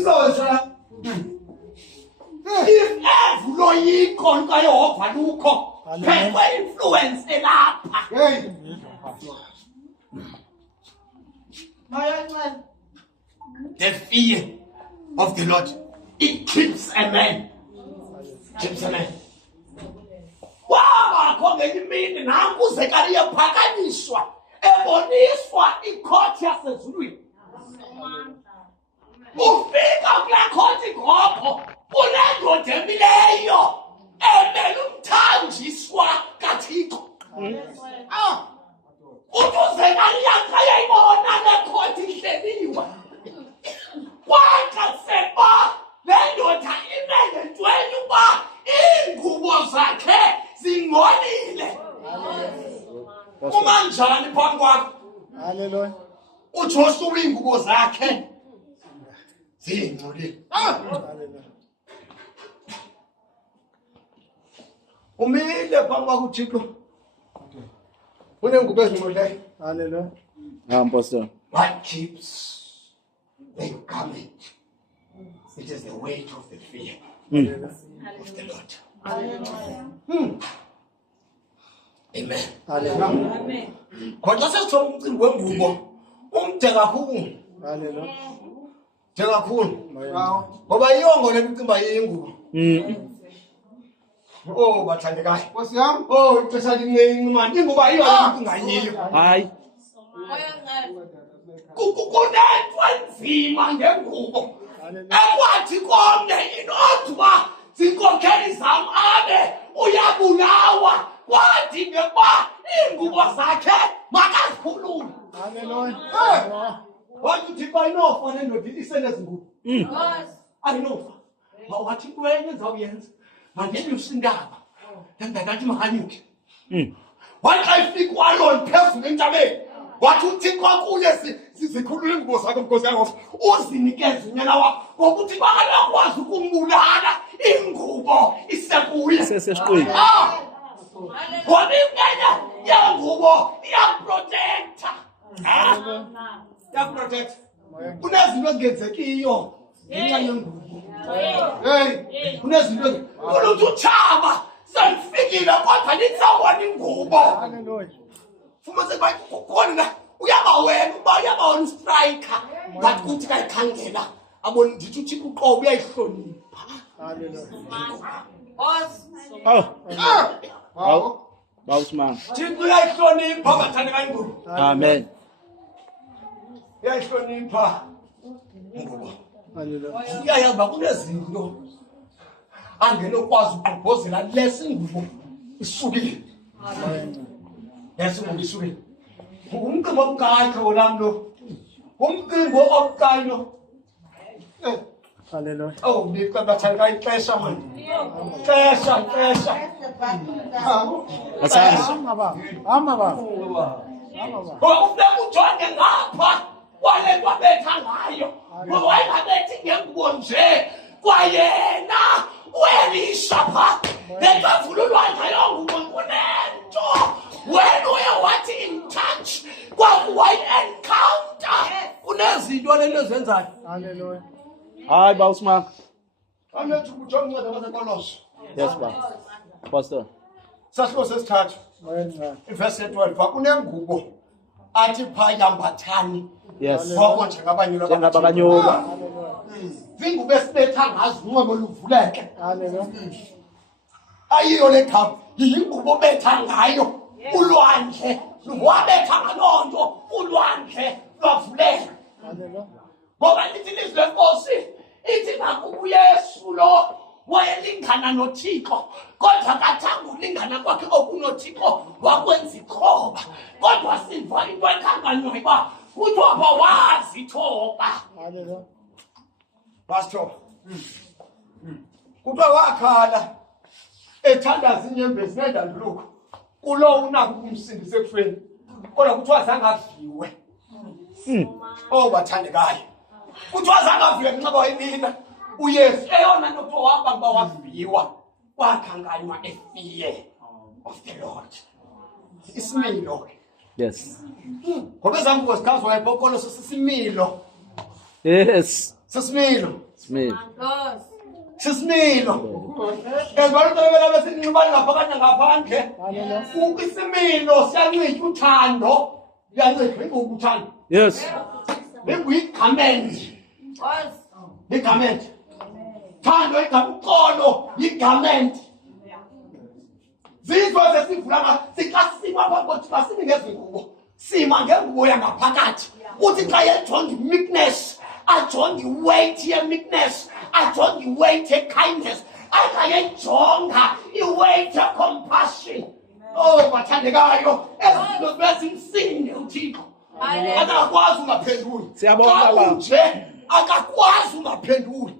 influencer. If every icon kayehova lukho, phekwe influence elapha. Hey. The fear of the Lord, it keeps a man. Keeps a man. Wabakho ngenye imini nanku uZekariya phakanyiswa eboniswa ikhoti yasezulwini. Ufika kula khoti ngopho kunendoda emileyo emele umthanjiswa kaThixo. Uthi uZekariya khayayibona le khoti ihleliwe. Kwathi seba le ndoda imele ntweni uba iingubo zakhe zingcolile. Kumanjani phambi kwakho? Hallelujah. uJoshua iingubo zakhe zingcolile. Umile phambi kwakho uThixo. Unengubo ezingcolileyo. Hallelujah. Pastor. What keeps them coming? It is the weight of the fear of the Lord. Amen. Hallelujah. Kodwa sesithola umcimbi wengubo umde kakhulu. Hallelujah. Mde kakhulu. Ngoba iyongo le mcimbi yengubo. Oh bathandekayo. Nkosi yami. Oh ixesha lincinci manje ingubo ayiyona into ngayiyo. Hayi. Kunento enzima ngengubo. Ekwathi komnye inodwa zinkokheli zam abe uyabulawa kwathi ngekuba iingubo zakhe makazikhulule. Hallelujah. Wathi uThixo ayinofa le ndoda isenezi ngubo. Ayinofa. Wathi kwenye ndizawuyenza mangenyuse intaba ndandakathi makanyuke. Wathi xa ifika uAloni phezulu entabeni wathi uThixo kuye sizikhulule iingubo zakhe Nkosi yangofa uzinikeze unyana wakho ngoba uThixo akakwazi ukumbulala ingubo isekuye. Sesesiqwini. Ngoba ingene yengubo iyakuprotekta. Iyakuprotekta. Kunezinto ezingenzekiyo ngenxa yengubo. Hey, kunezinto uluthi utshaba selifikile kodwa litsawona ingubo. Hallelujah. Fumanise kuba kukhona uyabawela uba uyabawela ustriker ngathi kuthi kayikhangela abona ndithi uThixo uqobo uyayihlonipha. Hallelujah. Bawusman. Thixo uyayihlonipha bathandekayo ingubo. Amen. Uyayihlonipha ingubo. Hallelujah. Uyayazi uba kunezinto angenokwazi ugqobhozela lesi ingubo isukile. Lesi ingubo isukile. Umcimbi omkayo lam lo. Umcimbi omkayo lo. Hallelujah. Oh, nika bathandekayo ixesha manje. Ixesha. Ama. Ufuna ujonge ngapha kwale nto abetha ngayo. Ngoba wayengabethi ngengubo nje kwayena uElisha pha. Le nto avululwa ngayo ngubo kunento. Wena uye wathi in touch kwakuwayi-encounter. Kunezinto le nto ezenzayo. Hallelujah. Hayi bawusman. Amethi ukujonga unceda abasenkoloso. Yes, Pastor. Sasilo sesithathu. Ivesi 12 kunengubo athi pha yambathani. Yes. Ngoko njengabanyula Njengabanyula. Zingubo esibetha ngazo unqobo luvuleke. Hallelujah. Ayiyo le gama yingubo betha ngayo ulwandle wabetha ngaloo nto ulwandle lwavuleka. Hallelujah. Ngoba lithi ilizwi lenkosi ithi nakuba uYesu lo wayelingana noThixo kodwa kathanga ulingana kwakhe okunoThixo wakwenza ikhoba kodwa siva into ekhankanywayo uba kuthiwa pha wazithoba. Hallelujah. Pastor. Kuthiwa wakhala ethandaza inyembezi nedanduluko kulo unako ukumsindisa ekufeni kodwa kuthiwa zange aviwe. Oh bathandekayo kuthiwa zange aviwe ngenxa wayelina uYesu eyona nto kuthiwa wahamba kuba waviwa wakhankanywa efear of the Lord. Isimilo. Yes. Ngoba ezangubo zikhazi wayepokolo sisimilo. Yes. Sisimilo. Smith. Sisimilo. Ezibalulekile besinqibana ngaphakathi ngaphandle. Hallelujah. Isimilo siyancipha uthando. Siyancipha uthando. Yes. Igament. Igament. Thando igabukolo igament. Zizwe sesivulanga sikasima kwathi kasini ngezingubo. Sima ngengubo yangaphakathi. Uthi xa ejonga meekness, ajonga weight ye meekness, ajonga weight ye kindness, akayenjonga weight ye compassion. Oh bathandekayo, ezinto bezimsinde uThixo. Akakwazi ungaphenduli. Siyabonga baba. Nje akakwazi ungaphenduli.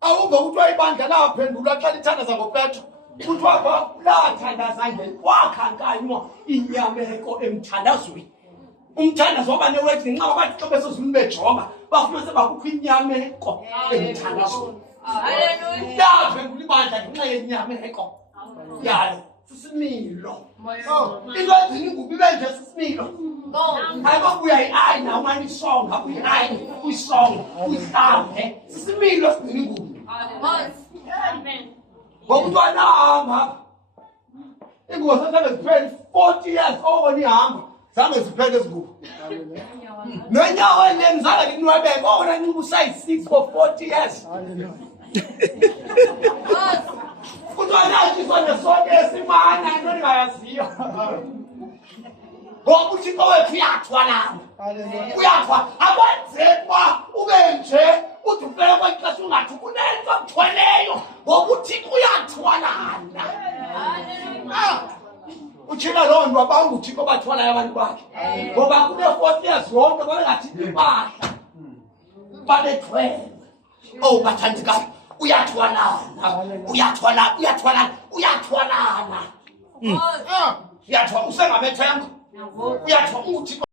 Awuva kuthiwa ibandla laphendula xa lithandaza ngoPetro. Kuthiwa kwathandaza kwakhankanywa inyameko emthandazweni. Umthandazo wabane wethu ngenxa bathi xa besozulu bejonga bafumanise bakukho inyameko emthandazweni. Laphendula ibandla ngenxa yenyameko yayo. Sisimilo. Into enzini ingubo ibe nje sisimilo. Ayibabuya i-ayina umane isonga uyi-ayina uyisonga uyihlambe. Sisimilo sigcina ingubo. Ngokuthiwa nahamba ingubo sezange ziphele 40 years oko nihamba zange ziphele ezigubo. Nonyawo eneni zange linwebeke oko ninxiba usize 6 for 40 years. Kuthiwa nathi sonke sonke esimana into endingayaziyo. Ngoba uThixo wethu uyathwalana. Uyathwa akwenzeki uba ube nje uthi ufike kwexesha ungathi kunento akuthweleyo ngoba uThixo uyathwalana. Utshila loo nto abanga uThixo bathwalayo abantu bakhe. Ngoba kule 40 years yonke babengathi impahla babethwele. Oh bathandekayo uyathwalana. Uyathwalana. Uyathwa usengamethemba. Uyathwa uThixo